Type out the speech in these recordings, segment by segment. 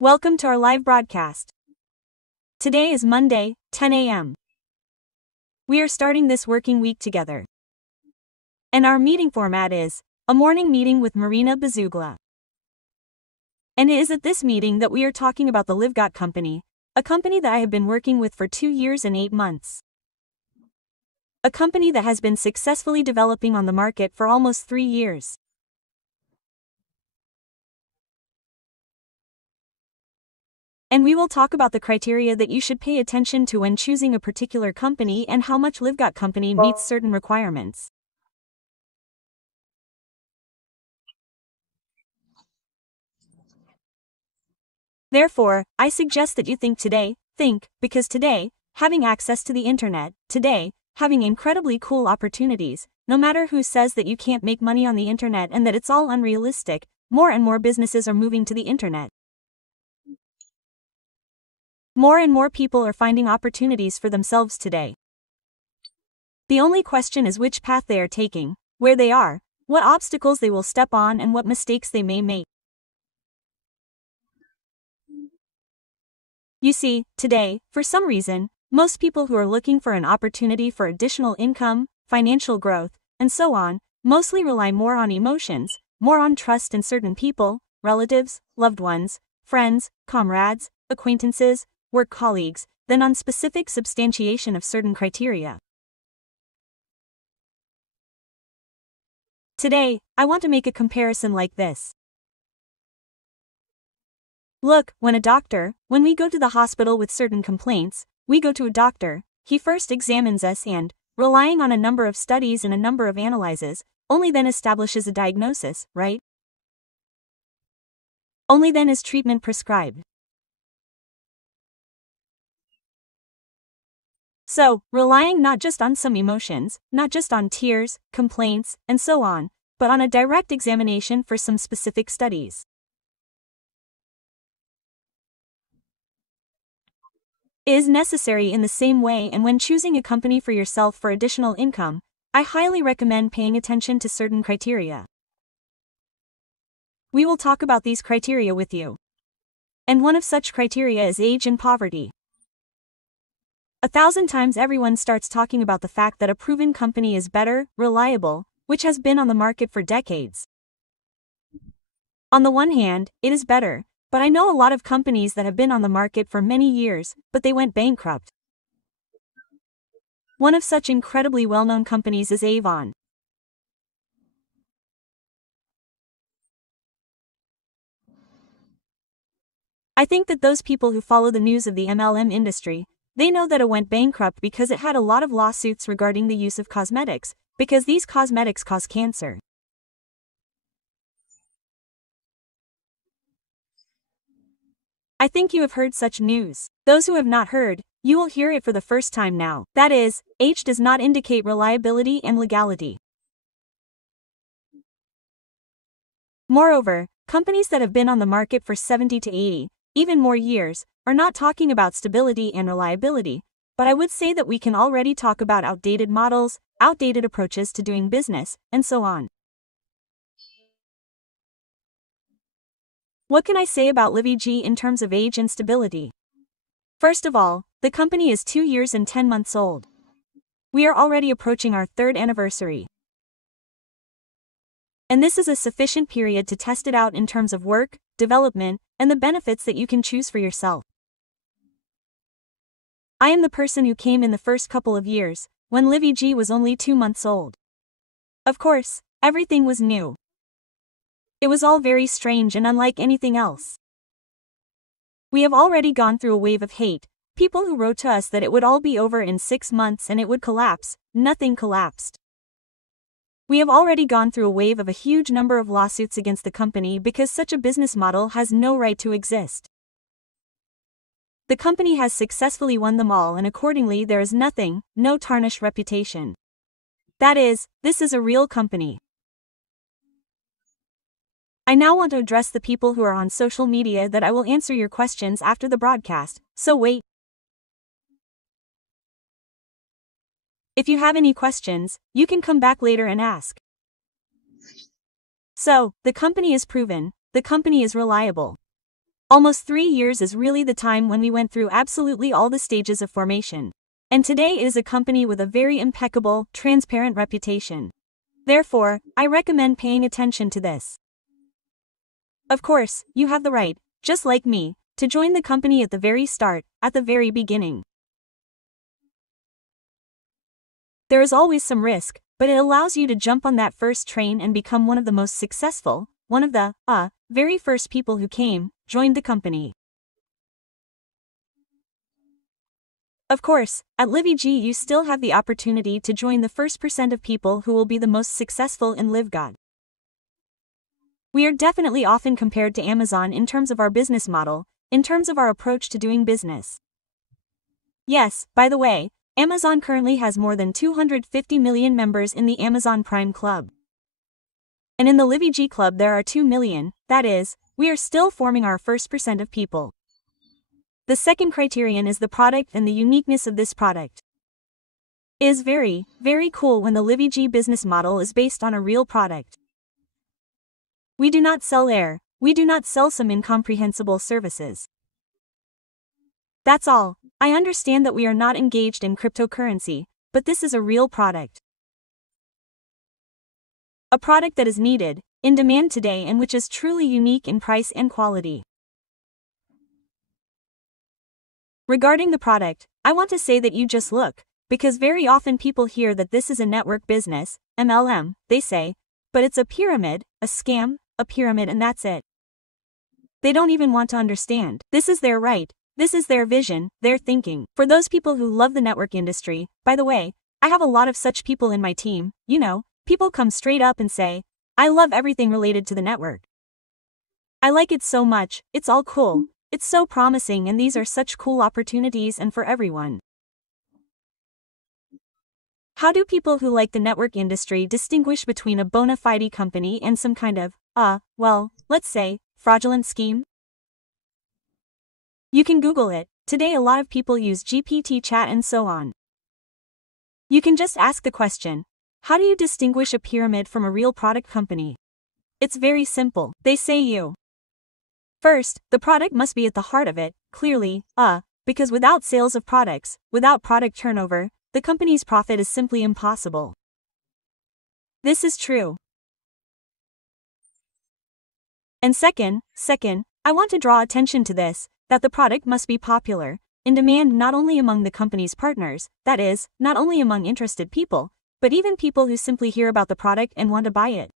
Welcome to our live broadcast. Today is Monday, 10 a.m. We are starting this working week together. And our meeting format is a morning meeting with Marina Bazugla. And it is at this meeting that we are talking about the LiveGot company, a company that I have been working with for 2 years and 8 months. A company that has been successfully developing on the market for almost 3 years. And we will talk about the criteria that you should pay attention to when choosing a particular company and how much LiveGot company meets certain requirements. Therefore, I suggest that you think, because today, having access to the internet, having incredibly cool opportunities, no matter who says that you can't make money on the internet and that it's all unrealistic, more and more businesses are moving to the internet. More and more people are finding opportunities for themselves today. The only question is which path they are taking, where they are, what obstacles they will step on, and what mistakes they may make. You see, today, for some reason, most people who are looking for an opportunity for additional income, financial growth, and so on, mostly rely more on emotions, more on trust in certain people, relatives, loved ones, friends, comrades, acquaintances, work colleagues, than on specific substantiation of certain criteria. Today, I want to make a comparison like this. Look, when we go to the hospital with certain complaints, we go to a doctor, he first examines us and, relying on a number of studies and a number of analyses, only then establishes a diagnosis, right? Only then is treatment prescribed. So, relying not just on some emotions, not just on tears, complaints, and so on, but on a direct examination for some specific studies. Is necessary in the same way, and when choosing a company for yourself for additional income, I highly recommend paying attention to certain criteria. We will talk about these criteria with you. And one of such criteria is age and poverty. 1,000 times everyone starts talking about the fact that a proven company is better, reliable, which has been on the market for decades. On the one hand, it is better, but I know a lot of companies that have been on the market for many years, but they went bankrupt. One of such incredibly well-known companies is Avon. I think that those people who follow the news of the MLM industry, they know that it went bankrupt because it had a lot of lawsuits regarding the use of cosmetics, because these cosmetics cause cancer. I think you have heard such news. Those who have not heard, you will hear it for the first time now. That is, age does not indicate reliability and legality. Moreover, companies that have been on the market for 70 to 80, even more years, are not talking about stability and reliability, but I would say that we can already talk about outdated models, outdated approaches to doing business, and so on. What can I say about LiveGot in terms of age and stability? First of all, the company is 2 years and 10 months old. We are already approaching our 3rd anniversary. And this is a sufficient period to test it out in terms of work, development, and the benefits that you can choose for yourself. I am the person who came in the first couple of years, when LiveGot was only 2 months old. Of course, everything was new. It was all very strange and unlike anything else. We have already gone through a wave of hate, people who wrote to us that it would all be over in 6 months and it would collapse. Nothing collapsed. We have already gone through a wave of a huge number of lawsuits against the company because such a business model has no right to exist. The company has successfully won them all, and accordingly there is no tarnished reputation. That is, this is a real company. I now want to address the people who are on social media that I will answer your questions after the broadcast, so wait. If you have any questions, you can come back later and ask. So, the company is proven, the company is reliable. Almost 3 years is really the time when we went through absolutely all the stages of formation. And today it is a company with a very impeccable, transparent reputation. Therefore, I recommend paying attention to this. Of course, you have the right, just like me, to join the company at the very start, at the very beginning. There is always some risk, but it allows you to jump on that first train and become one of the most successful, one of the, very first people who joined the company. Of course, at LivyG you still have the opportunity to join the first % of people who will be the most successful in LiveGod. We are definitely often compared to Amazon in terms of our business model, in terms of our approach to doing business. Yes, by the way, Amazon currently has more than 250 million members in the Amazon Prime Club. And in the LivyG Club there are 2 million, that is, we are still forming our first % of people. The second criterion is the product and the uniqueness of this product. It is very, very cool when the LivyG business model is based on a real product. We do not sell air, we do not sell some incomprehensible services. That's all. I understand that we are not engaged in cryptocurrency, but this is a real product. A product that is needed, in demand today and which is truly unique in price and quality. Regarding the product, I want to say that you just look, because very often people hear that this is a network business, MLM, they say, but it's a pyramid, a scam, a pyramid and that's it. They don't even want to understand. This is their right, this is their vision, their thinking. For those people who love the network industry, by the way, I have a lot of such people in my team, people come straight up and say, I love everything related to the network. I like it so much, it's all cool. It's so promising and these are such cool opportunities and for everyone. How do people who like the network industry distinguish between a bona fide company and some kind of, let's say, fraudulent scheme? You can Google it. Today a lot of people use GPT chat and so on. You can just ask the question, how do you distinguish a pyramid from a real product company? It's very simple. They say First, the product must be at the heart of it, clearly, because without sales of products, without product turnover, the company's profit is simply impossible. This is true. And second, I want to draw attention to this, that the product must be popular, in demand not only among the company's partners, that is, not only among interested people, but even people who simply hear about the product and want to buy it.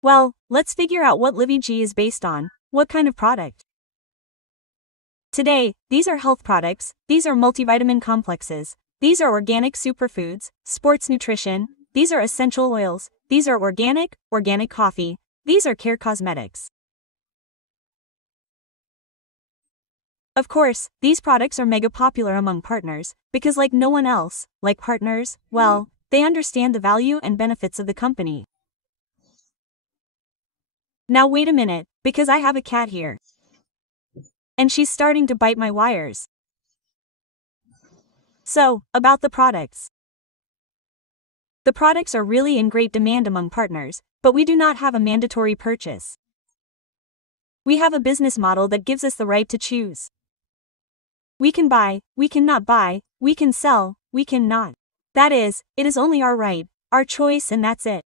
Well, let's figure out what LivyG is based on, what kind of product. Today, these are health products, these are multivitamin complexes, these are organic superfoods, sports nutrition, these are essential oils, these are organic coffee, these are care cosmetics. Of course, these products are mega popular among partners, because like no one else, like partners, they understand the value and benefits of the company. Now wait a minute, because I have a cat here. And she's starting to bite my wires. So, about the products. The products are really in great demand among partners, but we do not have a mandatory purchase. We have a business model that gives us the right to choose. We can buy, we cannot buy, we can sell, we cannot. That is, it is only our right, our choice and that's it.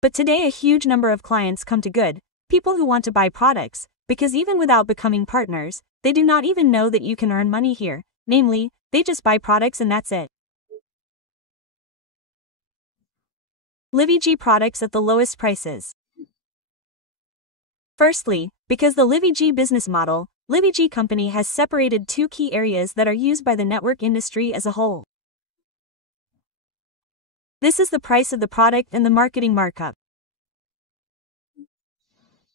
But today a huge number of clients come to good, people who want to buy products, because even without becoming partners, they do not even know that you can earn money here, namely, they just buy products and that's it. LivyG products at the lowest prices. Firstly, because the LivyG business model, LivyG company has separated two key areas that are used by the network industry as a whole. This is the price of the product and the marketing markup.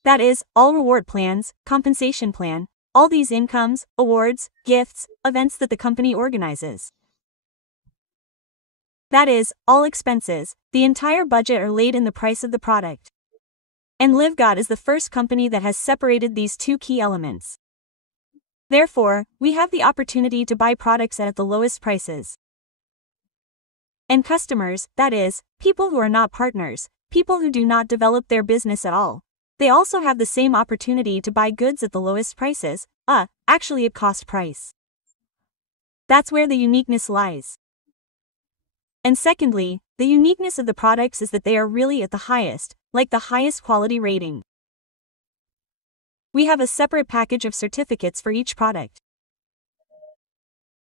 That is, all reward plans, compensation plan, all these incomes, awards, gifts, events that the company organizes. That is, all expenses, the entire budget are laid in the price of the product. And LiveGod is the first company that has separated these two key elements. Therefore, we have the opportunity to buy products at the lowest prices. And customers, that is, people who are not partners, people who do not develop their business at all. They also have the same opportunity to buy goods at the lowest prices, actually at cost price. That's where the uniqueness lies. And secondly, the uniqueness of the products is that they are really at the highest, like the highest quality rating. We have a separate package of certificates for each product.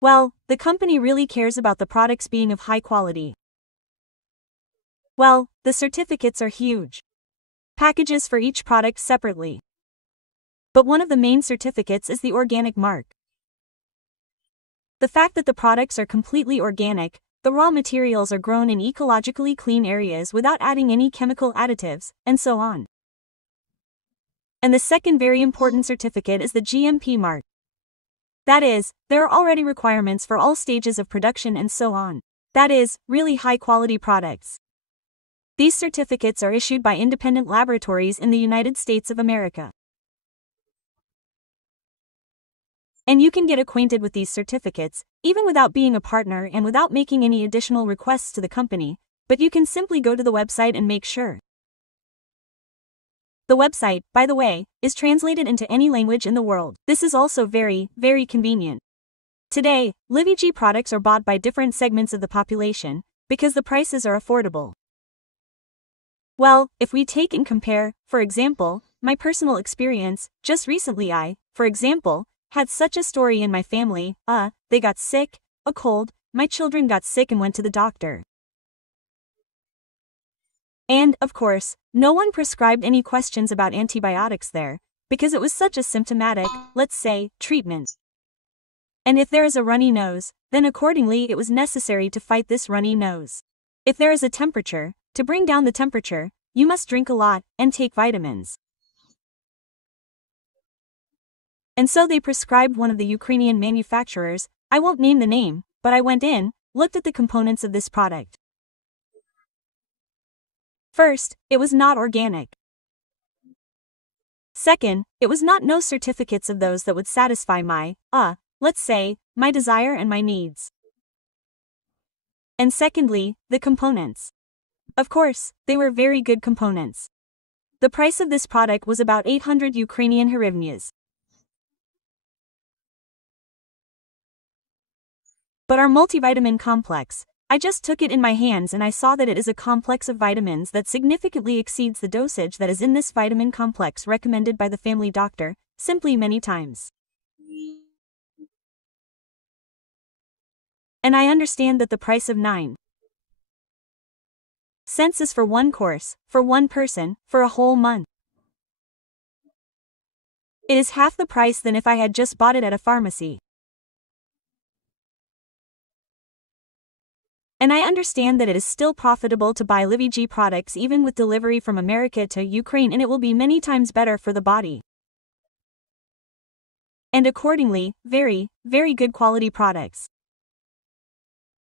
Well, the company really cares about the products being of high quality. Well, the certificates are huge. Packages for each product separately. But one of the main certificates is the organic mark. The fact that the products are completely organic, the raw materials are grown in ecologically clean areas without adding any chemical additives, and so on. And the second very important certificate is the GMP mark. That is, there are already requirements for all stages of production and so on. That is, really high quality products. These certificates are issued by independent laboratories in the United States of America. And you can get acquainted with these certificates, even without being a partner and without making any additional requests to the company, but you can simply go to the website and make sure. The website, by the way, is translated into any language in the world. This is also very, very convenient. Today, Livy G products are bought by different segments of the population, because the prices are affordable. Well, if we take and compare, for example, my personal experience, just recently for example, had such a story in my family, they got sick, a cold, my children got sick and went to the doctor. And, of course, no one prescribed any questions about antibiotics there, because it was such a symptomatic, let's say, treatment. And if there is a runny nose, then accordingly it was necessary to fight this runny nose. If there is a temperature, to bring down the temperature, you must drink a lot and take vitamins. And so they prescribed one of the Ukrainian manufacturers, I won't name the name, but I went in, looked at the components of this product. First, it was not organic. Second, it was not no certificates of those that would satisfy my, let's say, my desire and my needs. And secondly, the components. Of course, they were very good components. The price of this product was about 800 Ukrainian hryvnias. But our multivitamin complex, I just took it in my hands and I saw that it is a complex of vitamins that significantly exceeds the dosage that is in this vitamin complex recommended by the family doctor, simply many times. And I understand that the price of 9 cents is for one course, for one person, for a whole month. It is half the price than if I had just bought it at a pharmacy. And I understand that it is still profitable to buy Livy G products even with delivery from America to Ukraine, and it will be many times better for the body. And accordingly, very, very good quality products.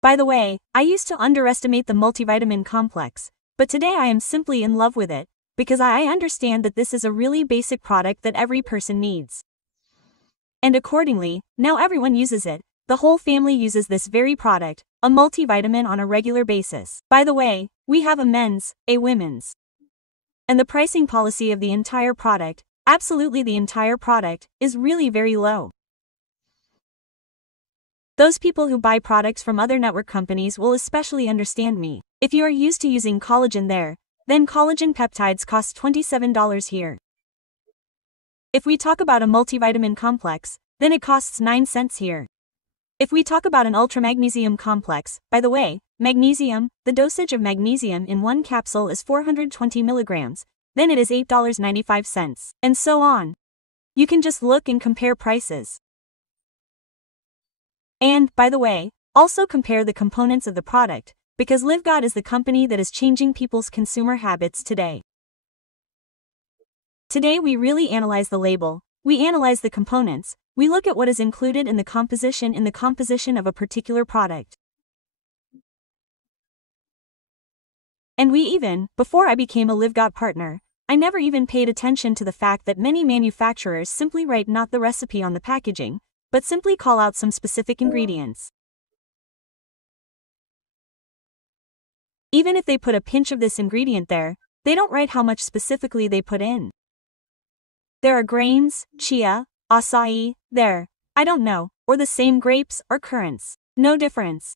By the way, I used to underestimate the multivitamin complex, but today I am simply in love with it, because I understand that this is a really basic product that every person needs. And accordingly, now everyone uses it. The whole family uses this very product, a multivitamin, on a regular basis. By the way, we have a men's, a women's. And the pricing policy of the entire product, absolutely the entire product, is really very low. Those people who buy products from other network companies will especially understand me. If you are used to using collagen there, then collagen peptides cost $27 here. If we talk about a multivitamin complex, then it costs 9 cents here. If we talk about an ultramagnesium complex, by the way, magnesium, the dosage of magnesium in one capsule is 420 milligrams, then it is $8.95, and so on. You can just look and compare prices. And, by the way, also compare the components of the product, because LiveGod is the company that is changing people's consumer habits today. Today we really analyze the label, we analyze the components, we look at what is included in the composition of a particular product. And we even, before I became a LiveGod partner, I never even paid attention to the fact that many manufacturers simply write not the recipe on the packaging, but simply call out some specific ingredients. Even if they put a pinch of this ingredient there, they don't write how much specifically they put in. There are grains, chia, acai, I don't know, or the same grapes or currants. No difference.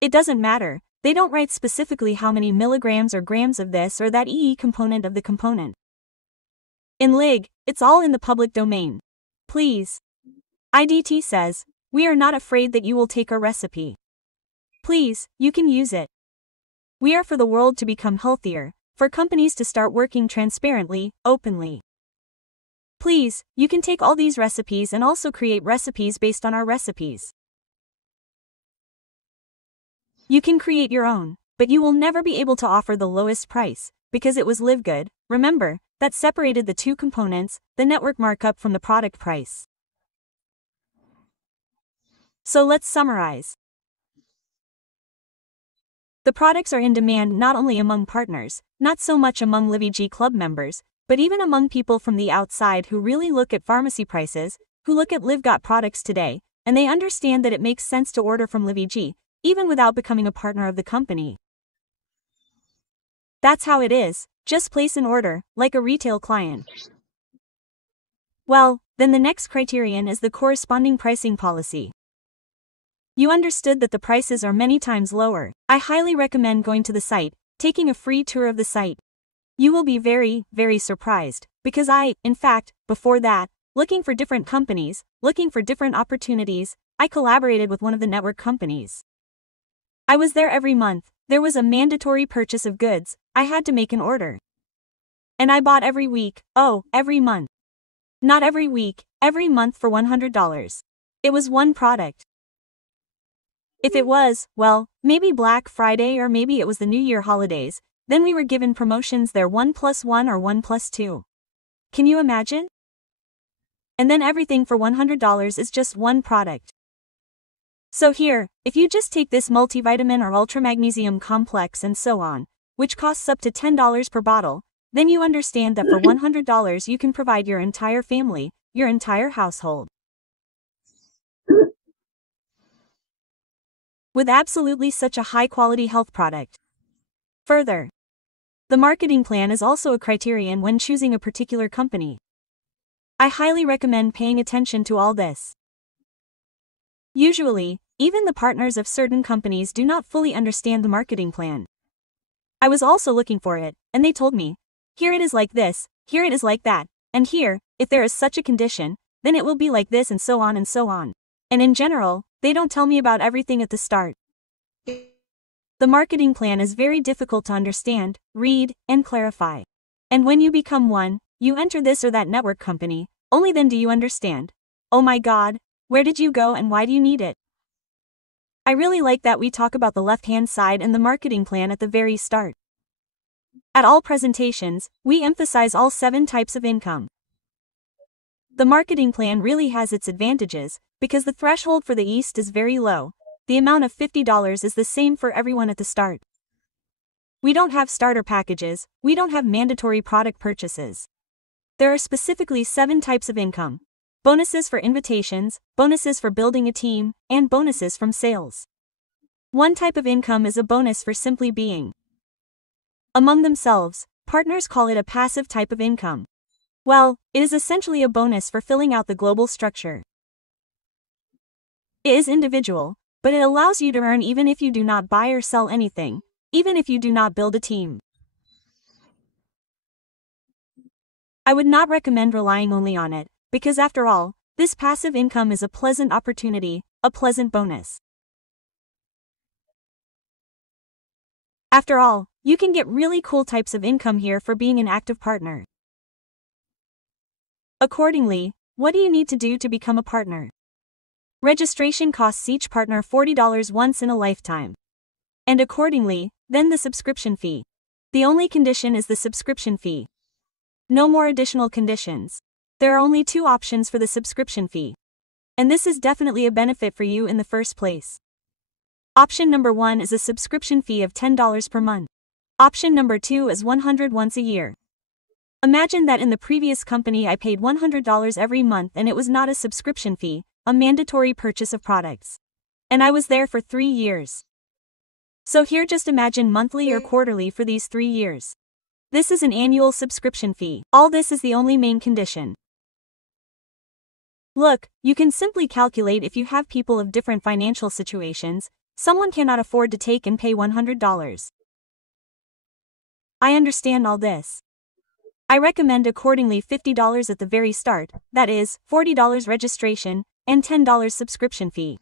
It doesn't matter, they don't write specifically how many milligrams or grams of this or that component of the component. In LIG, it's all in the public domain. Please. IDT says, we are not afraid that you will take our recipe. Please, you can use it. We are for the world to become healthier, for companies to start working transparently, openly. Please, you can take all these recipes and also create recipes based on our recipes. You can create your own, but you will never be able to offer the lowest price, because it was Live Good, remember, that separated the two components, the network markup from the product price. So let's summarize. The products are in demand not only among partners, not so much among LivyG Club members, but even among people from the outside who really look at pharmacy prices, who look at LiveGot products today, and they understand that it makes sense to order from LivyG, even without becoming a partner of the company. That's how it is, just place an order, like a retail client. Well, then the next criterion is the corresponding pricing policy. You understood that the prices are many times lower. I highly recommend going to the site, taking a free tour of the site. You will be very, very surprised, because in fact, before that, looking for different companies, looking for different opportunities, I collaborated with one of the network companies. I was there every month, there was a mandatory purchase of goods, I had to make an order. And I bought every week, every month. Not every week, every month for $100. It was one product. If it was, well, maybe Black Friday or maybe it was the New Year holidays, then we were given promotions there 1+1 or 1+2. Can you imagine? And then everything for $100 is just one product. So here, if you just take this multivitamin or ultra magnesium complex and so on, which costs up to $10 per bottle, then you understand that for $100 you can provide your entire family, your entire household, with absolutely such a high-quality health product. Further, the marketing plan is also a criterion when choosing a particular company. I highly recommend paying attention to all this. Usually, even the partners of certain companies do not fully understand the marketing plan. I was also looking for it, and they told me, here it is like this, here it is like that, and here, if there is such a condition, then it will be like this and so on and so on. And in general, they don't tell me about everything at the start. The marketing plan is very difficult to understand, read, and clarify. And when you become one, you enter this or that network company, only then do you understand. Oh my God, where did you go and why do you need it? I really like that we talk about the left-hand side and the marketing plan at the very start. At all presentations, we emphasize all 7 types of income. The marketing plan really has its advantages, because the threshold for the East is very low. The amount of $50 is the same for everyone at the start. We don't have starter packages, we don't have mandatory product purchases. There are specifically 7 types of income. Bonuses for invitations, bonuses for building a team, and bonuses from sales. One type of income is a bonus for simply being. Among themselves, partners call it a passive type of income. Well, it is essentially a bonus for filling out the global structure. It is individual, but it allows you to earn even if you do not buy or sell anything, even if you do not build a team. I would not recommend relying only on it, because after all, this passive income is a pleasant opportunity, a pleasant bonus. After all, you can get really cool types of income here for being an active partner. Accordingly, what do you need to do to become a partner? Registration costs each partner $40 once in a lifetime. And accordingly, then the subscription fee. The only condition is the subscription fee. No more additional conditions. There are only 2 options for the subscription fee. And this is definitely a benefit for you in the first place. Option number 1 is a subscription fee of $10 per month. Option number 2 is $100 once a year. Imagine that in the previous company I paid $100 every month and it was not a subscription fee, a mandatory purchase of products. And I was there for 3 years. So here just imagine monthly or quarterly for these 3 years. This is an annual subscription fee. All this is the only main condition. Look, you can simply calculate if you have people of different financial situations, someone cannot afford to take and pay $100. I understand all this. I recommend accordingly $50 at the very start, that is, $40 registration, and $10 subscription fee.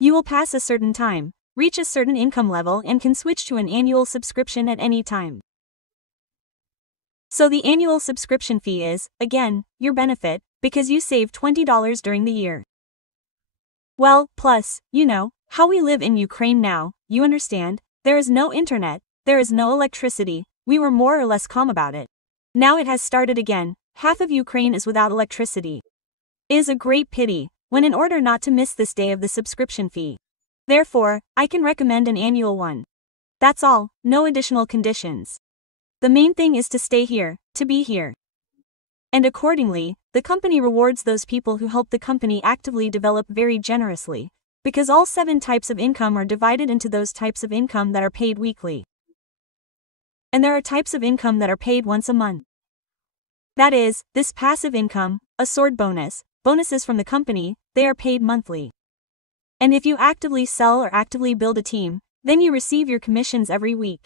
You will pass a certain time, reach a certain income level and can switch to an annual subscription at any time. So the annual subscription fee is, again, your benefit, because you save $20 during the year. Well, plus, you know, how we live in Ukraine now, you understand, there is no internet, there is no electricity, we were more or less calm about it. Now it has started again, half of Ukraine is without electricity. It is a great pity, when in order not to miss this day of the subscription fee. Therefore, I can recommend an annual one. That's all, no additional conditions. The main thing is to stay here, to be here. And accordingly, the company rewards those people who help the company actively develop very generously, because all 7 types of income are divided into those types of income that are paid weekly. And there are types of income that are paid once a month. That is, this passive income, a sword bonus, bonuses from the company, they are paid monthly. And if you actively sell or actively build a team, then you receive your commissions every week.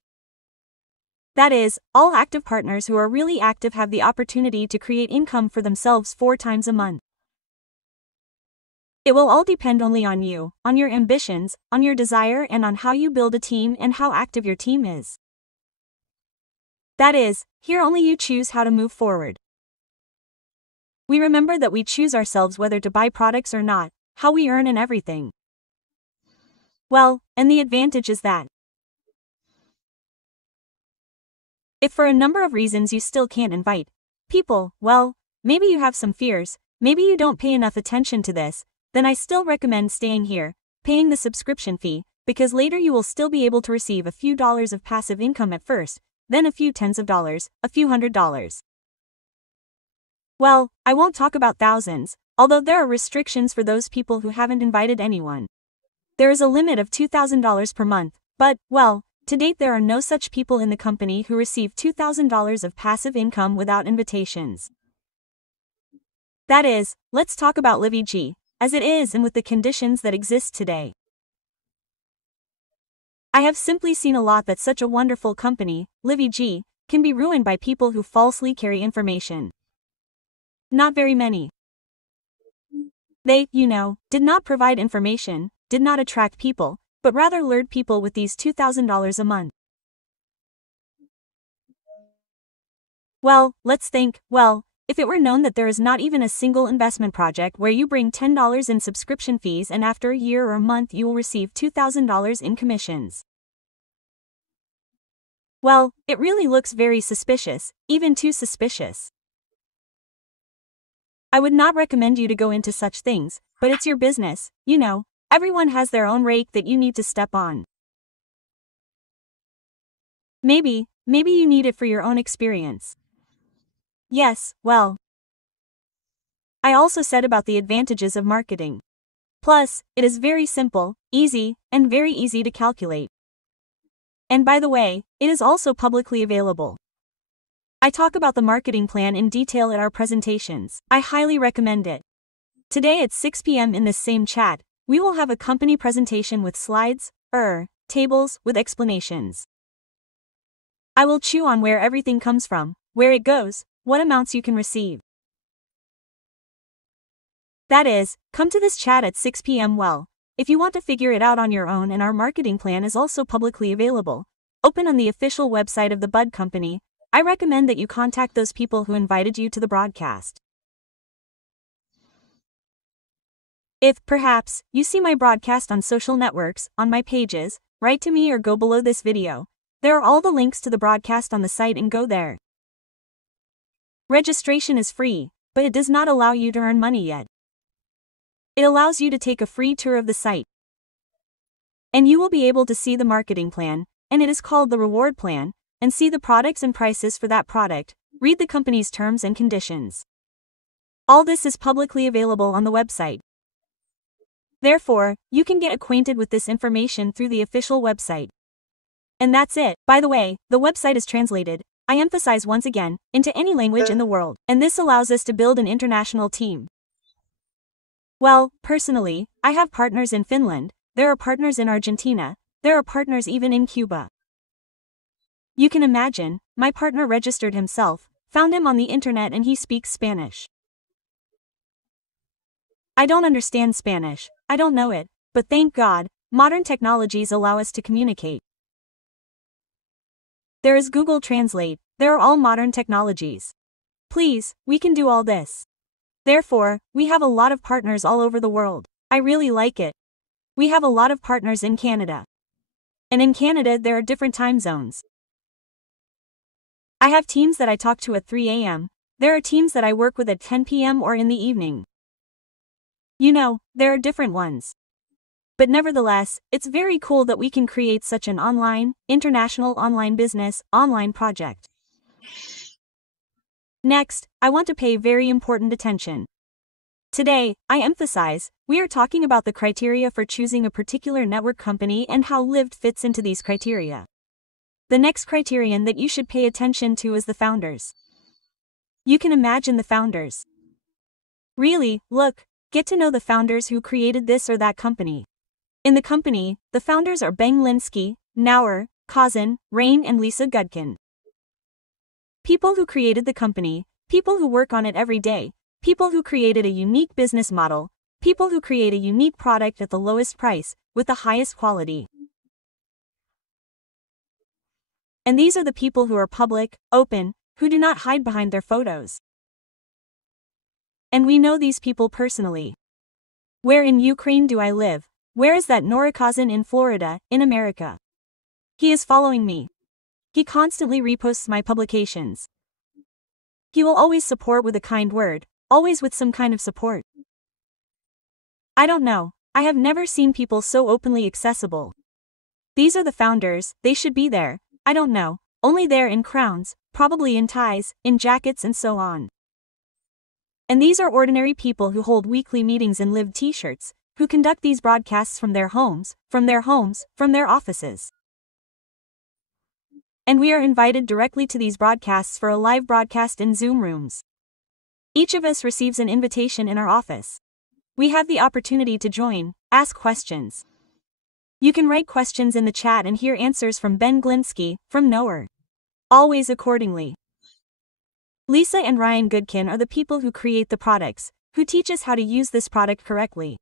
That is, all active partners who are really active have the opportunity to create income for themselves 4 times a month. It will all depend only on you, on your ambitions, on your desire and on how you build a team and how active your team is. That is, here only you choose how to move forward. We remember that we choose ourselves whether to buy products or not, how we earn and everything. Well, and the advantage is that if for a number of reasons you still can't invite people, well, maybe you have some fears, maybe you don't pay enough attention to this, then I still recommend staying here, paying the subscription fee, because later you will still be able to receive a few dollars of passive income at first, then a few tens of dollars, a few $100s. Well, I won't talk about thousands, although there are restrictions for those people who haven't invited anyone. There is a limit of $2,000 per month, but, well, to date there are no such people in the company who receive $2,000 of passive income without invitations. That is, let's talk about Livy G, as it is and with the conditions that exist today. I have simply seen a lot that such a wonderful company, Livy G, can be ruined by people who falsely carry information. Not very many. They, you know, did not provide information, did not attract people, but rather lured people with these $2,000 a month. Well, let's think, well, if it were known that there is not even a single investment project where you bring $10 in subscription fees and after a year or a month you will receive $2,000 in commissions. Well, it really looks very suspicious, even too suspicious. I would not recommend you to go into such things, but it's your business, you know. Everyone has their own rake that you need to step on. Maybe you need it for your own experience. Yes, well. I also said about the advantages of marketing. Plus, it is very simple, easy, and very easy to calculate. And by the way, it is also publicly available. I talk about the marketing plan in detail at our presentations. I highly recommend it. Today at 6 p.m. in this same chat, we will have a company presentation with slides, tables, with explanations. I will chew on where everything comes from, where it goes, what amounts you can receive. That is, come to this chat at 6 p.m. Well, if you want to figure it out on your own and our marketing plan is also publicly available, open on the official website of the Bud Company, I recommend that you contact those people who invited you to the broadcast. If, perhaps, you see my broadcast on social networks, on my pages, write to me or go below this video. There are all the links to the broadcast on the site and go there. Registration is free, but it does not allow you to earn money yet. It allows you to take a free tour of the site. And you will be able to see the marketing plan, and it is called the reward plan, and see the products and prices for that product, read the company's terms and conditions. All this is publicly available on the website. Therefore, you can get acquainted with this information through the official website. And that's it. By the way, the website is translated, I emphasize once again, into any language in the world, and this allows us to build an international team. Well, personally, I have partners in Finland, there are partners in Argentina, there are partners even in Cuba. You can imagine, my partner registered himself, found him on the internet, and he speaks Spanish. I don't understand Spanish, I don't know it, but thank God, modern technologies allow us to communicate. There is Google Translate, there are all modern technologies. Please, we can do all this. Therefore, we have a lot of partners all over the world. I really like it. We have a lot of partners in Canada. And in Canada there are different time zones. I have teams that I talk to at 3 a.m. There are teams that I work with at 10 p.m. or in the evening. You know, there are different ones. But nevertheless, it's very cool that we can create such an international online business, online project. Next, I want to pay very important attention. Today, I emphasize, we are talking about the criteria for choosing a particular network company and how Lived fits into these criteria. The next criterion that you should pay attention to is the founders. You can imagine the founders. Really, look, get to know the founders who created this or that company. In the company, the founders are Ben Glinsky, Nauer, Kazan, Rain, and Lisa Gudkin. People who created the company, people who work on it every day, people who created a unique business model, people who create a unique product at the lowest price, with the highest quality. And these are the people who are public, open, who do not hide behind their photos. And we know these people personally. Where in Ukraine do I live? Where is that Nora Kazan in Florida, in America? He is following me. He constantly reposts my publications. He will always support with a kind word, always with some kind of support. I don't know, I have never seen people so openly accessible. These are the founders, they should be there, I don't know, only there in crowns, probably in ties, in jackets and so on. And these are ordinary people who hold weekly meetings in Lived t-shirts, who conduct these broadcasts from their homes, from their offices. And we are invited directly to these broadcasts for a live broadcast in Zoom rooms. Each of us receives an invitation in our office. We have the opportunity to join, ask questions. You can write questions in the chat and hear answers from Ben Glinsky, from Nauer. Always accordingly. Lisa and Ryan Goodkin are the people who create the products, who teach us how to use this product correctly.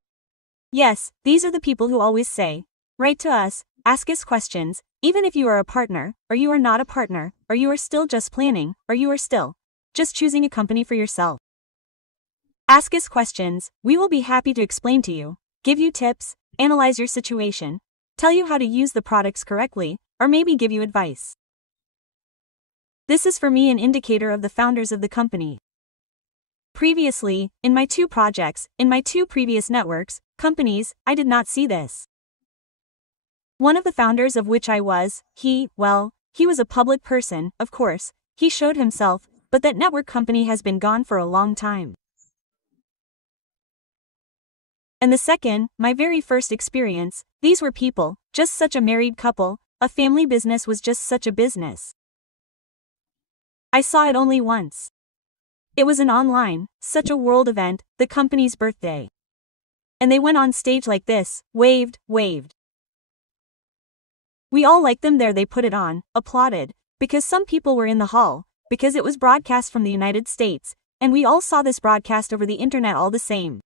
Yes, these are the people who always say, write to us, ask us questions, even if you are a partner, or you are not a partner, or you are still just planning, or you are still just choosing a company for yourself. Ask us questions, we will be happy to explain to you, give you tips, analyze your situation, tell you how to use the products correctly, or maybe give you advice. This is for me an indicator of the founders of the company. Previously, in my two projects, in my two previous networks, companies, I did not see this. One of the founders of which I was, he was a public person, of course, he showed himself, but that network company has been gone for a long time. And the second, my very first experience, these were people, just such a married couple, a family business was just such a business. I saw it only once. It was an online, such a world event, the company's birthday. And they went on stage like this, waved. We all liked them there, they put it on, applauded, because some people were in the hall, because it was broadcast from the United States, and we all saw this broadcast over the internet all the same.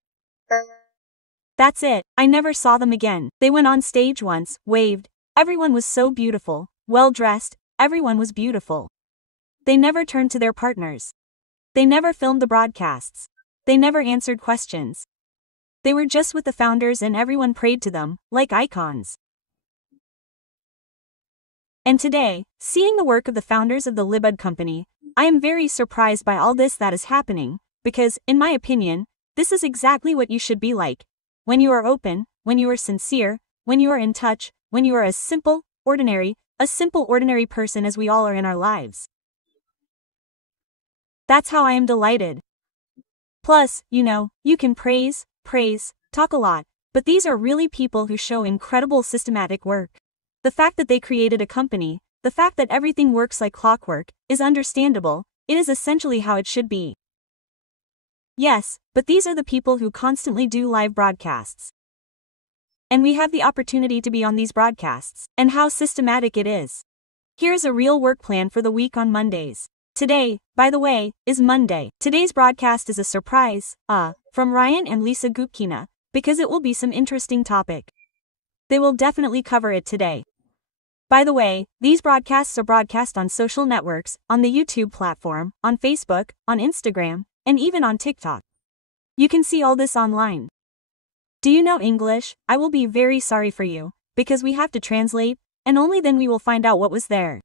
That's it, I never saw them again. They went on stage once, waved, everyone was so beautiful, well dressed, everyone was beautiful. They never turned to their partners. They never filmed the broadcasts. They never answered questions. They were just with the founders and everyone prayed to them, like icons. And today, seeing the work of the founders of the Libud company, I am very surprised by all this that is happening, because, in my opinion, this is exactly what you should be like. When you are open, when you are sincere, when you are in touch, when you are a simple, ordinary person as we all are in our lives. That's how I am delighted. Plus, you know, you can praise, talk a lot, but these are really people who show incredible systematic work. The fact that they created a company, the fact that everything works like clockwork, is understandable. It is essentially how it should be. Yes, but these are the people who constantly do live broadcasts. And we have the opportunity to be on these broadcasts, and how systematic it is. Here's a real work plan for the week on Mondays. Today, by the way, is Monday. Today's broadcast is a surprise, from Ryan and Lisa Gupkina, because it will be some interesting topic. They will definitely cover it today. By the way, these broadcasts are broadcast on social networks, on the YouTube platform, on Facebook, on Instagram, and even on TikTok. You can see all this online. Do you know English? I will be very sorry for you, because we have to translate, and only then we will find out what was there.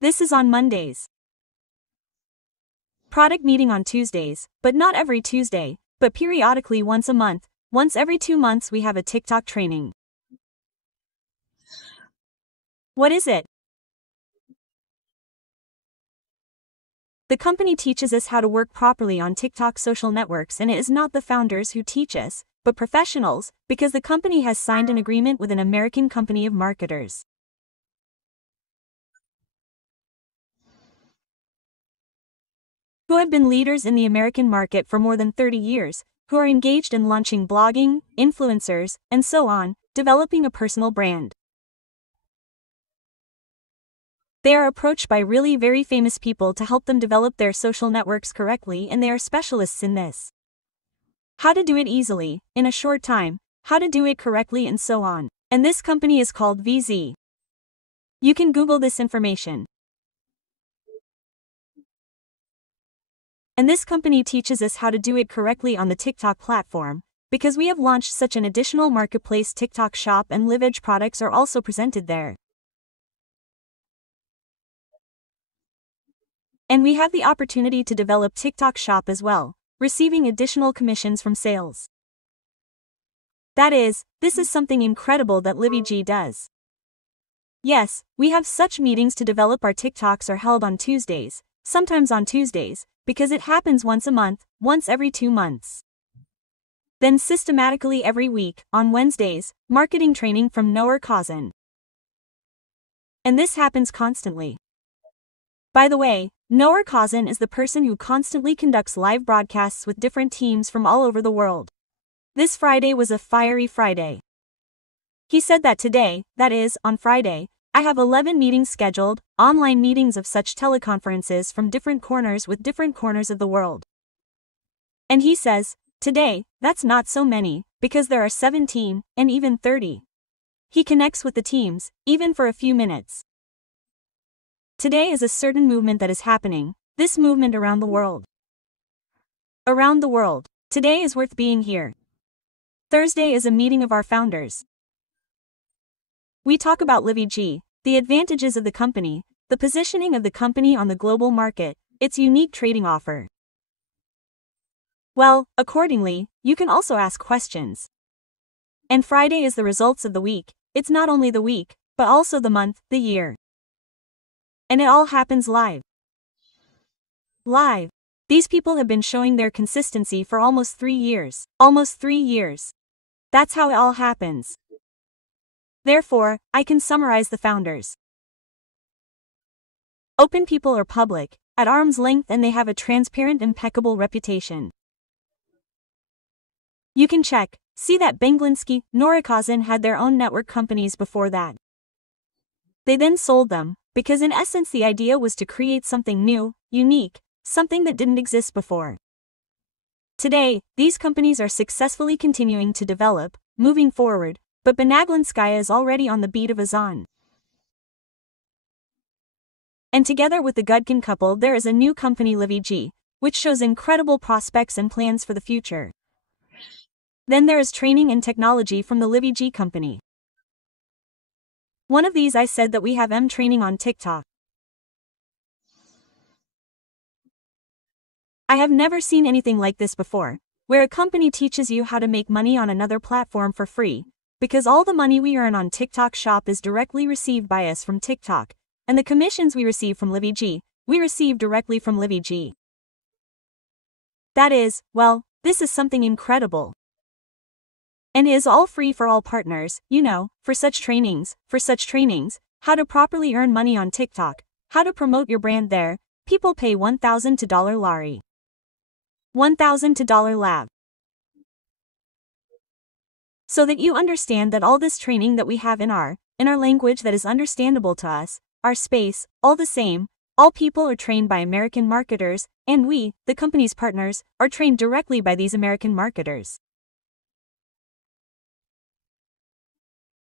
This is on Mondays. Product meeting on Tuesdays, but not every Tuesday, but periodically once a month. Once every 2 months we have a TikTok training. What is it? The company teaches us how to work properly on TikTok social networks, and it is not the founders who teach us, but professionals, because the company has signed an agreement with an American company of marketers. Who have been leaders in the American market for more than 30 years, who are engaged in launching blogging, influencers, and so on, developing a personal brand. They are approached by really very famous people to help them develop their social networks correctly, and they are specialists in this. How to do it easily, in a short time, how to do it correctly, and so on. And this company is called VZ. You can Google this information. And this company teaches us how to do it correctly on the TikTok platform, because we have launched such an additional marketplace. TikTok Shop and Live Edge products are also presented there. And we have the opportunity to develop TikTok Shop as well, receiving additional commissions from sales. That is, this is something incredible that LivyG does. Yes, we have such meetings to develop. Our TikToks are held on Tuesdays, sometimes on Tuesdays, because it happens once a month, once every 2 months. Then systematically every week, on Wednesdays, marketing training from Noor Kazan. And this happens constantly. By the way, Noor Kazan is the person who constantly conducts live broadcasts with different teams from all over the world. This Friday was a fiery Friday. He said that today, that is, on Friday, I have 11 meetings scheduled, online meetings of such teleconferences from different corners with different corners of the world. And he says, today, that's not so many, because there are 17, and even 30. He connects with the teams, even for a few minutes. Today is a certain movement that is happening, this movement around the world. Around the world. Today is worth being here. Thursday is a meeting of our founders. We talk about LivyG, the advantages of the company, the positioning of the company on the global market, its unique trading offer. Well, accordingly, you can also ask questions. And Friday is the results of the week. It's not only the week, but also the month, the year. And it all happens live. Live. These people have been showing their consistency for almost 3 years. Almost 3 years. That's how it all happens. Therefore, I can summarize the founders. Open people are public, at arm's length, and they have a transparent, impeccable reputation. You can check, see that Benglinsky, Noor Kazan had their own network companies before that. They then sold them, because in essence the idea was to create something new, unique, something that didn't exist before. Today, these companies are successfully continuing to develop, moving forward, but Benaglinskaya is already on the beat of Azan. And together with the Gudkin couple there is a new company, LivyG, which shows incredible prospects and plans for the future. Then there is training and technology from the LivyG company. One of these I said that we have training on TikTok. I have never seen anything like this before, where a company teaches you how to make money on another platform for free, because all the money we earn on TikTok Shop is directly received by us from TikTok, and the commissions we receive from LivyG, we receive directly from LivyG. That is, well, this is something incredible. And it is all free for all partners, for such trainings, how to properly earn money on TikTok, how to promote your brand there, people pay $1,000 to $Lari. $1,000 to $Lab. So that you understand that all this training that we have in our language that is understandable to us, our space, all the same, all people are trained by American marketers, and we, the company's partners, are trained directly by these American marketers.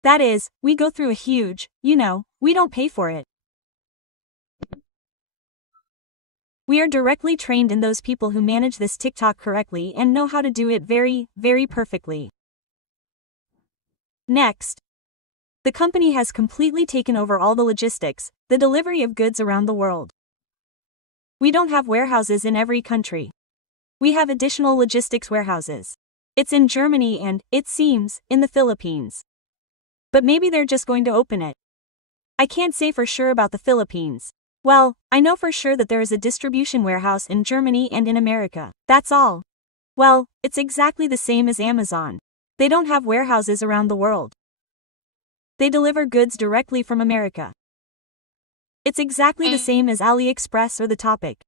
That is, we go through a huge, we don't pay for it. We are directly trained in those people who manage this TikTok correctly and know how to do it very, very perfectly. Next, the company has completely taken over all the logistics, the delivery of goods around the world. We don't have warehouses in every country. We have additional logistics warehouses. It's in Germany and, it seems, in the Philippines. But maybe they're just going to open it. I can't say for sure about the Philippines. Well, I know for sure that there is a distribution warehouse in Germany and in America. That's all. Well, it's exactly the same as Amazon. They don't have warehouses around the world. They deliver goods directly from America. It's exactly the same as AliExpress or The Topic.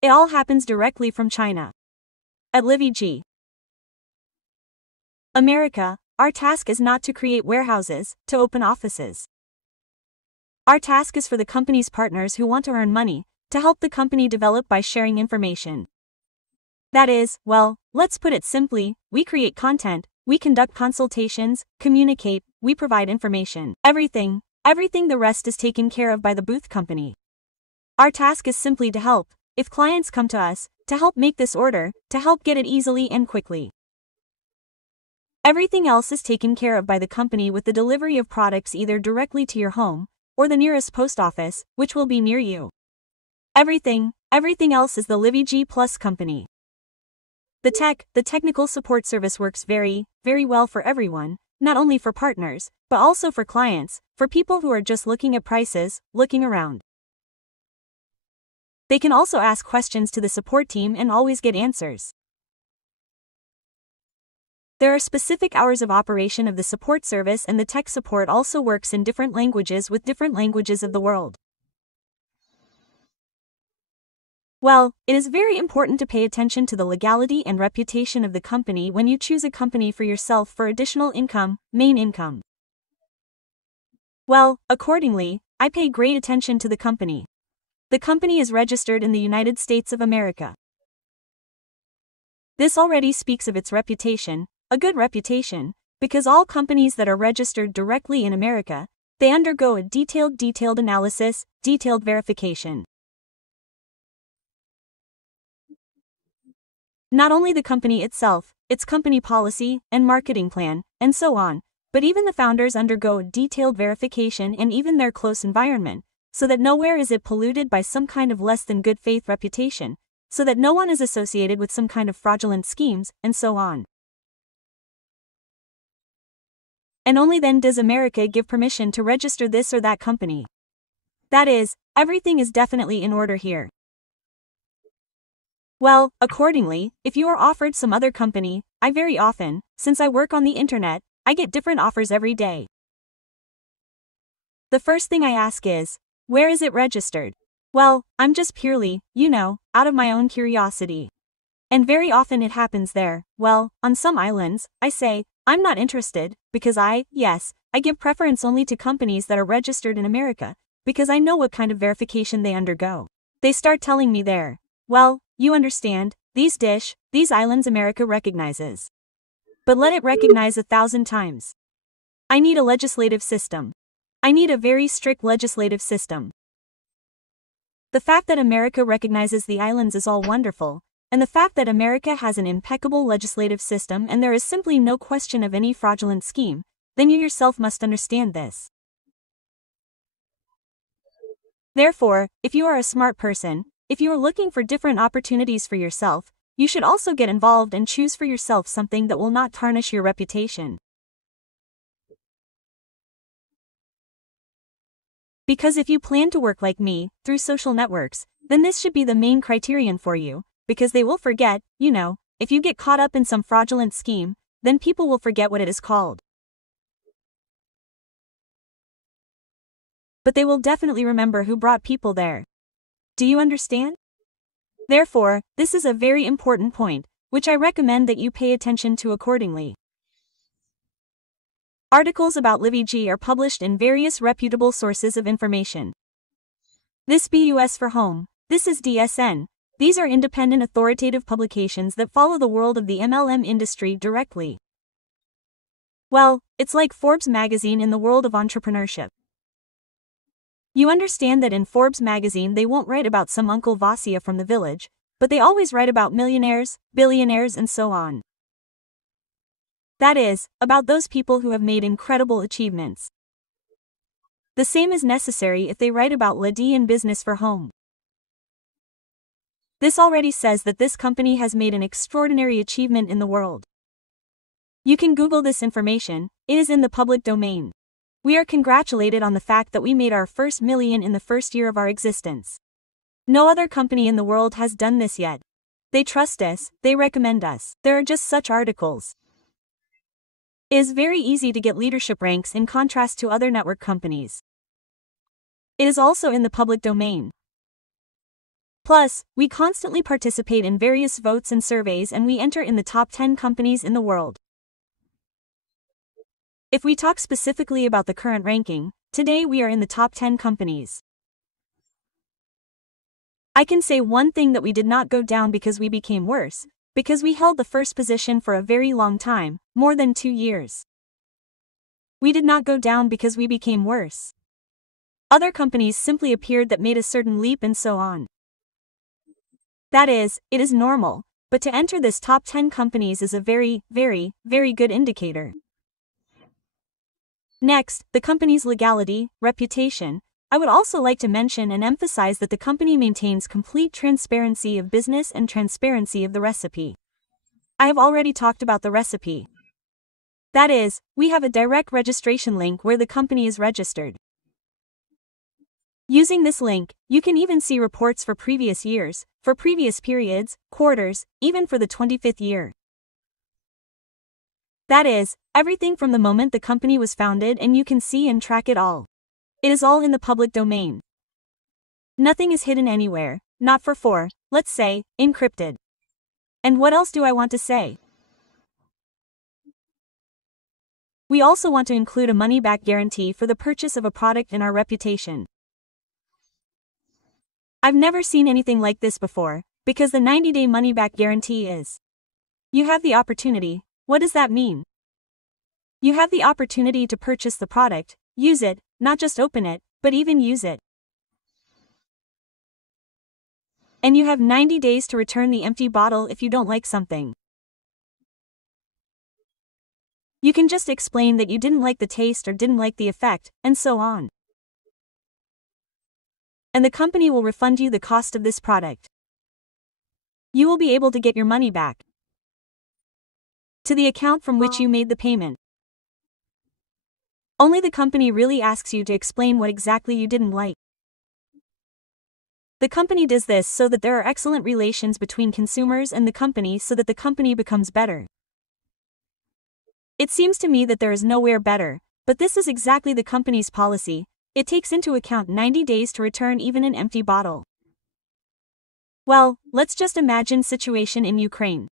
It all happens directly from China. At Livy G. America, our task is not to create warehouses, to open offices. Our task is for the company's partners who want to earn money, to help the company develop by sharing information. That is, well, let's put it simply, we create content, we conduct consultations, communicate, we provide information. Everything the rest is taken care of by the booth company. Our task is simply to help, if clients come to us, to help make this order, to help get it easily and quickly. Everything else is taken care of by the company with the delivery of products either directly to your home, or the nearest post office, which will be near you. Everything else is the Livy G Plus company. The technical support service works very, very well for everyone, not only for partners, but also for clients, for people who are just looking at prices, looking around. They can also ask questions to the support team and always get answers. There are specific hours of operation of the support service, and the tech support also works in different languages with different languages of the world. Well, it is very important to pay attention to the legality and reputation of the company when you choose a company for yourself for additional income, main income. Well, accordingly, I pay great attention to the company. The company is registered in the United States of America. This already speaks of its reputation, a good reputation, because all companies that are registered directly in America, they undergo a detailed analysis, detailed verification. Not only the company itself, its company policy and marketing plan, and so on, but even the founders undergo a detailed verification and even their close environment, so that nowhere is it polluted by some kind of less than good faith reputation, so that no one is associated with some kind of fraudulent schemes, and so on. And only then does America give permission to register this or that company. That is, everything is definitely in order here. Well, accordingly, if you are offered some other company, I very often, since I work on the internet, I get different offers every day. The first thing I ask is, where is it registered? Well, I'm just purely, out of my own curiosity. And very often it happens there, well, on some islands, I say, I'm not interested, because I give preference only to companies that are registered in America, because I know what kind of verification they undergo. They start telling me there, well, you understand, these islands America recognizes. But let it recognize 1,000 times. I need a legislative system. I need a very strict legislative system. The fact that America recognizes the islands is all wonderful, and the fact that America has an impeccable legislative system and there is simply no question of any fraudulent scheme, then you yourself must understand this. Therefore, if you are a smart person, if you are looking for different opportunities for yourself, you should also get involved and choose for yourself something that will not tarnish your reputation. Because if you plan to work like me, through social networks, then this should be the main criterion for you, because they will forget, if you get caught up in some fraudulent scheme, then people will forget what it is called. But they will definitely remember who brought people there. Do you understand? Therefore, this is a very important point, which I recommend that you pay attention to accordingly. Articles about Livy G are published in various reputable sources of information. This BUS for Home, this is DSN. These are independent authoritative publications that follow the world of the MLM industry directly. Well, it's like Forbes magazine in the world of entrepreneurship. You understand that in Forbes magazine they won't write about some Uncle Vasya from the village, but they always write about millionaires, billionaires and so on. That is, about those people who have made incredible achievements. The same is necessary if they write about Lady in Business for Home. This already says that this company has made an extraordinary achievement in the world. You can Google this information, it is in the public domain. We are congratulated on the fact that we made our first million in the first year of our existence. No other company in the world has done this yet. They trust us, they recommend us. There are just such articles. It is very easy to get leadership ranks in contrast to other network companies. It is also in the public domain. Plus, we constantly participate in various votes and surveys and we enter in the top 10 companies in the world. If we talk specifically about the current ranking, today we are in the top 10 companies. I can say one thing that we did not go down because we became worse, because we held the first position for a very long time, more than 2 years. We did not go down because we became worse. Other companies simply appeared that made a certain leap and so on. That is, it is normal, but to enter this top 10 companies is a very, very, very good indicator. Next, the company's legality, reputation. I would also like to mention and emphasize that the company maintains complete transparency of business and transparency of the recipe. I have already talked about the recipe. That is, we have a direct registration link where the company is registered. Using this link, you can even see reports for previous years, for previous periods, quarters, even for the 25th year. That is, everything from the moment the company was founded and you can see and track it all. It is all in the public domain. Nothing is hidden anywhere, not for, let's say, encrypted. And what else do I want to say? We also want to include a money-back guarantee for the purchase of a product in our reputation. I've never seen anything like this before, because the 90-day money-back guarantee is. You have the opportunity. What does that mean? You have the opportunity to purchase the product, use it, not just open it, but even use it. And you have 90 days to return the empty bottle if you don't like something. You can just explain that you didn't like the taste or didn't like the effect, and so on. And the company will refund you the cost of this product. You will be able to get your money back to the account from which you made the payment. Only the company really asks you to explain what exactly you didn't like. The company does this so that there are excellent relations between consumers and the company so that the company becomes better. It seems to me that there is nowhere better, but this is exactly the company's policy. It takes into account 90 days to return even an empty bottle. Well, let's just imagine situation in Ukraine.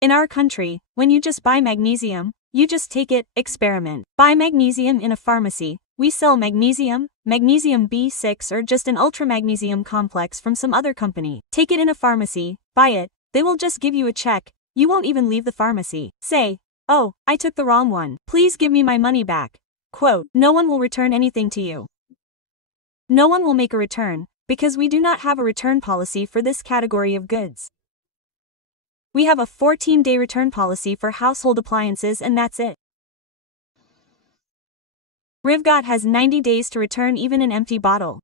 In our country, when you just buy magnesium, you just take it, experiment. Buy magnesium in a pharmacy, we sell magnesium, magnesium B6 or just an ultramagnesium complex from some other company. Take it in a pharmacy, buy it, they will just give you a check, you won't even leave the pharmacy. Say, oh, I took the wrong one. Please give me my money back. Quote, no one will return anything to you. No one will make a return, because we do not have a return policy for this category of goods. We have a 14-day return policy for household appliances and that's it. Rivgot has 90 days to return even an empty bottle.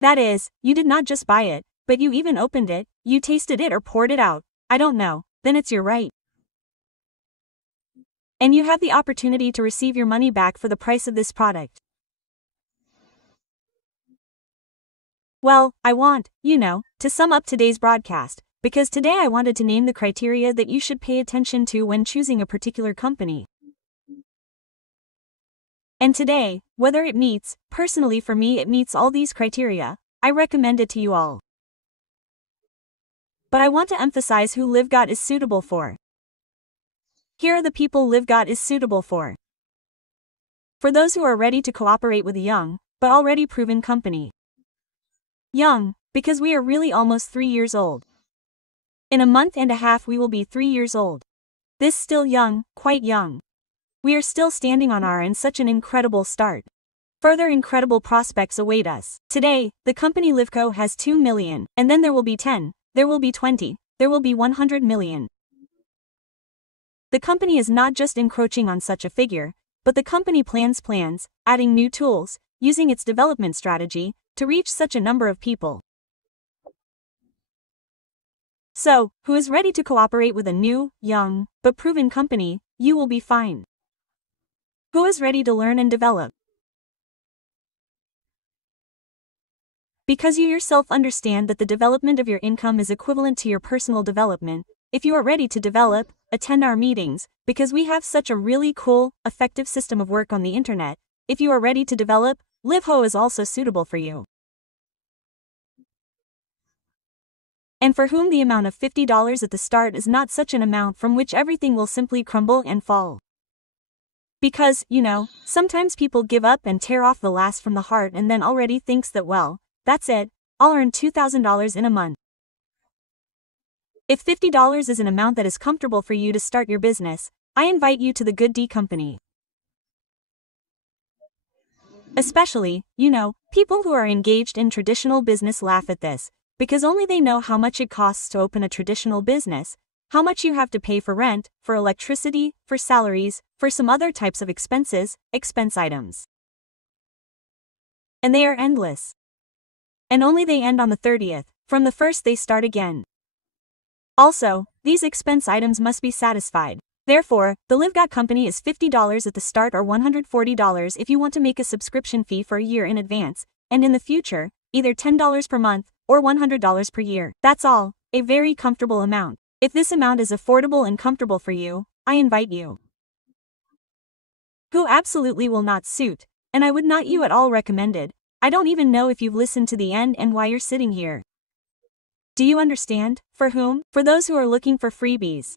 That is, you did not just buy it, but you even opened it, you tasted it or poured it out, I don't know, then it's your right. And you have the opportunity to receive your money back for the price of this product. Well, I want, to sum up today's broadcast, because today I wanted to name the criteria that you should pay attention to when choosing a particular company. And today, whether it meets, personally for me it meets all these criteria, I recommend it to you all. But I want to emphasize who LiveGot is suitable for. Here are the people LiveGot is suitable for. For those who are ready to cooperate with a young, but already proven company. Young, because we are really almost 3 years old. In a month and a half we will be 3 years old. This still young, quite young. We are still standing on our and such an incredible start. Further incredible prospects await us. Today, the company LiveCo has 2 million, and then there will be 10, there will be 20, there will be 100 million. The company is not just encroaching on such a figure, but the company plans, adding new tools, using its development strategy, to reach such a number of people. So, who is ready to cooperate with a new, young, but proven company, you will be fine. Who is ready to learn and develop? Because you yourself understand that the development of your income is equivalent to your personal development, if you are ready to develop, attend our meetings, because we have such a really cool, effective system of work on the internet. If you are ready to develop, LiveHo is also suitable for you. And for whom the amount of $50 at the start is not such an amount from which everything will simply crumble and fall. Because, sometimes people give up and tear off the last from the heart and then already thinks that well, that's it, I'll earn $2,000 in a month. If $50 is an amount that is comfortable for you to start your business, I invite you to the Good D Company. Especially, people who are engaged in traditional business laugh at this, because only they know how much it costs to open a traditional business, how much you have to pay for rent, for electricity, for salaries, for some other types of expense items. And they are endless. And only they end on the 30th, from the 1st they start again. Also, these expense items must be satisfied. Therefore, the LiveGot Company is $50 at the start or $140 if you want to make a subscription fee for a year in advance, and in the future, either $10 per month or $100 per year. That's all, a very comfortable amount. If this amount is affordable and comfortable for you, I invite you. Who absolutely will not suit, and I would not you at all recommend it. I don't even know if you've listened to the end and why you're sitting here. Do you understand? For whom? For those who are looking for freebies.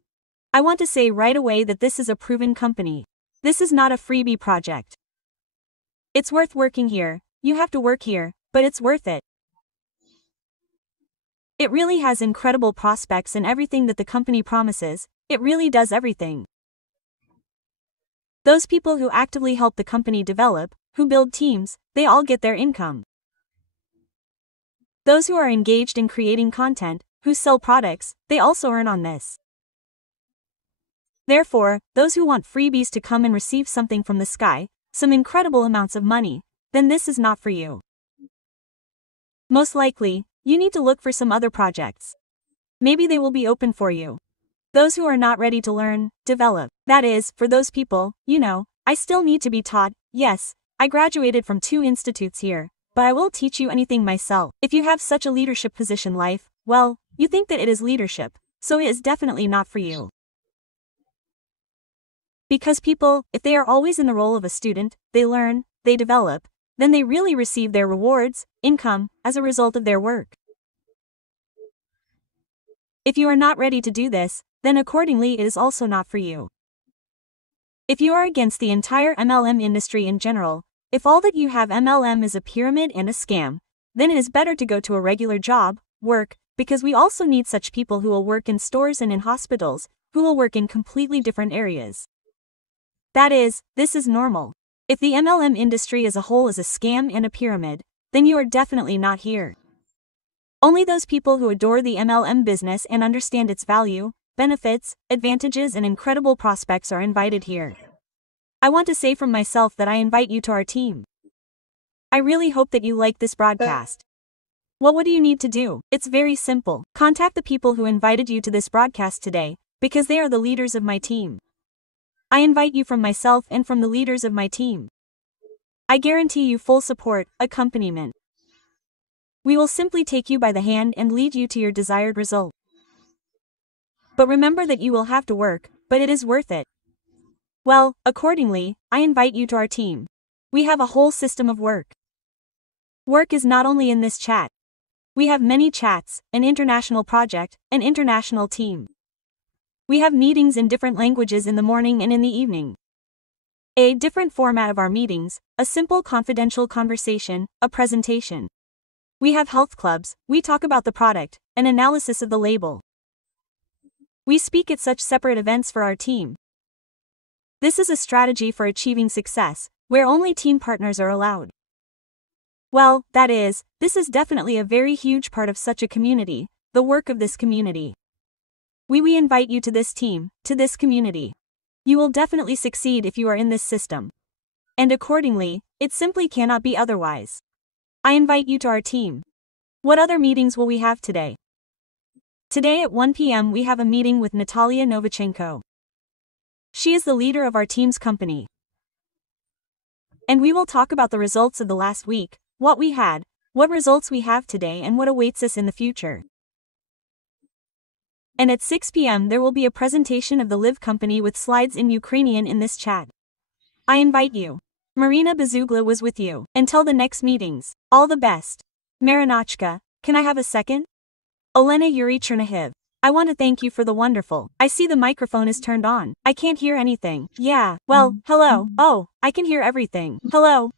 I want to say right away that this is a proven company. This is not a freebie project. It's worth working here, you have to work here, but it's worth it. It really has incredible prospects and everything that the company promises, it really does everything. Those people who actively help the company develop, who build teams, they all get their income. Those who are engaged in creating content, who sell products, they also earn on this. Therefore, those who want freebies to come and receive something from the sky, some incredible amounts of money, then this is not for you. Most likely, you need to look for some other projects. Maybe they will be open for you. Those who are not ready to learn, develop. That is, for those people, I still need to be taught. Yes, I graduated from 2 institutes here, but I will teach you anything myself. If you have such a leadership position life, well, you think that it is leadership, so it is definitely not for you. Because people, if they are always in the role of a student, they learn, they develop, then they really receive their rewards, income, as a result of their work. If you are not ready to do this, then accordingly it is also not for you. If you are against the entire MLM industry in general, if all that you have MLM is a pyramid and a scam, then it is better to go to a regular job, work, because we also need such people who will work in stores and in hospitals, who will work in completely different areas. That is, this is normal. If the MLM industry as a whole is a scam and a pyramid, then you are definitely not here. Only those people who adore the MLM business and understand its value, benefits, advantages and incredible prospects are invited here. I want to say from myself that I invite you to our team. I really hope that you like this broadcast. Well, what do you need to do? It's very simple. Contact the people who invited you to this broadcast today, because they are the leaders of my team. I invite you from myself and from the leaders of my team. I guarantee you full support, accompaniment. We will simply take you by the hand and lead you to your desired result. But remember that you will have to work, but it is worth it. Well, accordingly, I invite you to our team. We have a whole system of work. Work is not only in this chat. We have many chats, an international project, an international team. We have meetings in different languages in the morning and in the evening. A different format of our meetings, a simple confidential conversation, a presentation. We have health clubs, we talk about the product, an analysis of the label. We speak at such separate events for our team. This is a strategy for achieving success, where only team partners are allowed. Well, that is, this is definitely a very huge part of such a community, the work of this community. We invite you to this team, to this community. You will definitely succeed if you are in this system. And accordingly, it simply cannot be otherwise. I invite you to our team. What other meetings will we have today? Today at 1 p.m. we have a meeting with Natalia Novichenko. She is the leader of our team's company. And we will talk about the results of the last week, what we had, what results we have today and what awaits us in the future. And at 6 p.m. there will be a presentation of the Live company with slides in Ukrainian in this chat. I invite you. Marina Bezugla was with you. Until the next meetings, all the best. Marinachka, can I have a second? Olena Yuri Chernihiv. I want to thank you for the wonderful. I see the microphone is turned on. I can't hear anything. Yeah, well, hello. Oh, I can hear everything. Hello,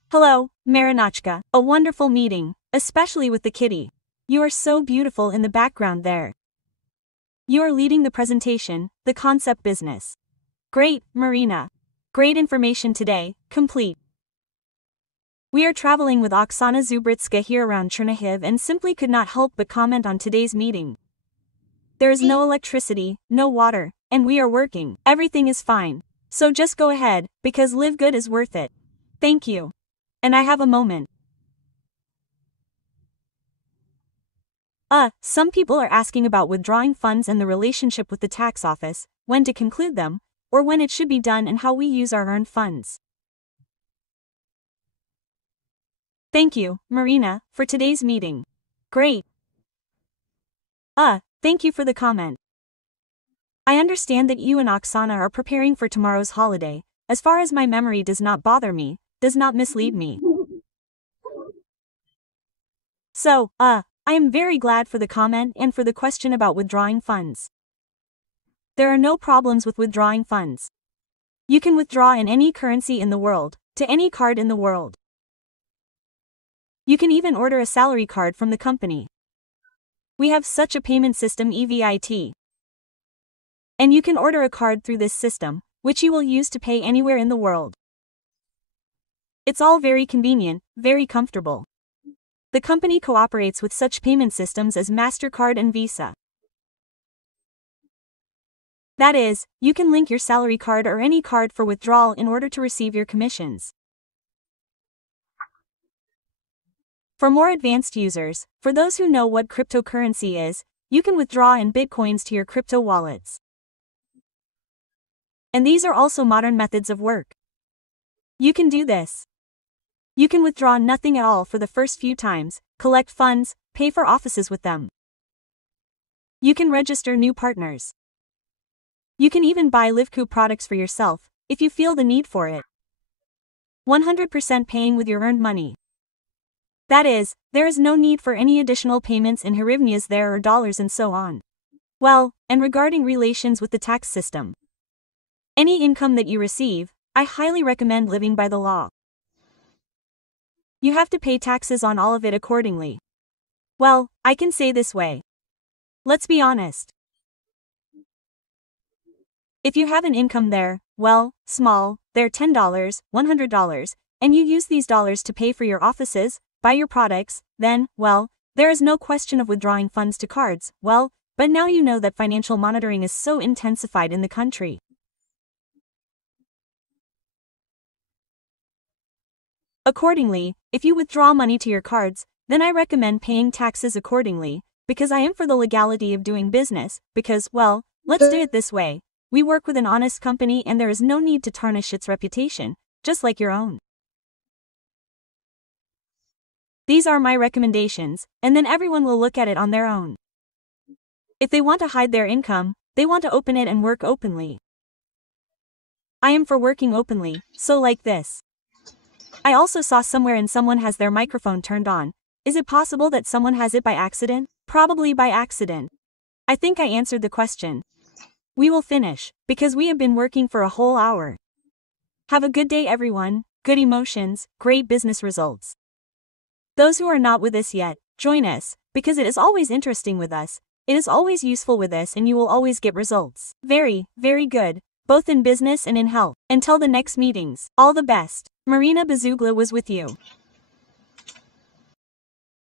Marinachka. A wonderful meeting, especially with the kitty. You are so beautiful in the background there. You are leading the presentation, the concept business. Great, Marina. Great information today, complete. We are traveling with Oksana Zubritska here around Chernihiv and simply could not help but comment on today's meeting. There is no electricity, no water, and we are working. Everything is fine. So just go ahead, because Live Good is worth it. Thank you. And I have a moment. Some people are asking about withdrawing funds and the relationship with the tax office, when to conclude them, or when it should be done and how we use our earned funds. Thank you, Marina, for today's meeting. Great. Thank you for the comment. I understand that you and Oksana are preparing for tomorrow's holiday, as far as my memory does not bother me, does not mislead me. So, I am very glad for the comment and for the question about withdrawing funds. There are no problems with withdrawing funds. You can withdraw in any currency in the world, to any card in the world. You can even order a salary card from the company. We have such a payment system EVIT. And you can order a card through this system, which you will use to pay anywhere in the world. It's all very convenient, very comfortable. The company cooperates with such payment systems as MasterCard and Visa. That is, you can link your salary card or any card for withdrawal in order to receive your commissions. For more advanced users, for those who know what cryptocurrency is, you can withdraw in Bitcoins to your crypto wallets. And these are also modern methods of work. You can do this. You can withdraw nothing at all for the first few times, collect funds, pay for offices with them. You can register new partners. You can even buy LiveCo products for yourself, if you feel the need for it. 100% paying with your earned money. That is, there is no need for any additional payments in hryvnias there or dollars and so on. Well, and regarding relations with the tax system. Any income that you receive, I highly recommend living by the law. You have to pay taxes on all of it accordingly. Well, I can say this way. Let's be honest. If you have an income there, well, small, they're $10, $100, and you use these dollars to pay for your offices, buy your products, then, well, there is no question of withdrawing funds to cards, well, but now you know that financial monitoring is so intensified in the country. Accordingly, if you withdraw money to your cards, then I recommend paying taxes accordingly, because I am for the legality of doing business, because, well, let's do it this way. We work with an honest company and there is no need to tarnish its reputation, just like your own. These are my recommendations, and then everyone will look at it on their own. If they want to hide their income, They want to open it and work openly. I am for working openly, so like this. I also saw somewhere and someone has their microphone turned on. Is it possible that someone has it by accident? Probably by accident. I think I answered the question. We will finish, because we have been working for a whole hour. Have a good day everyone, good emotions, great business results. Those who are not with us yet, join us, because it is always interesting with us, it is always useful with us and you will always get results. Very, very good, both in business and in health. Until the next meetings, all the best. Marina Bazugla was with you.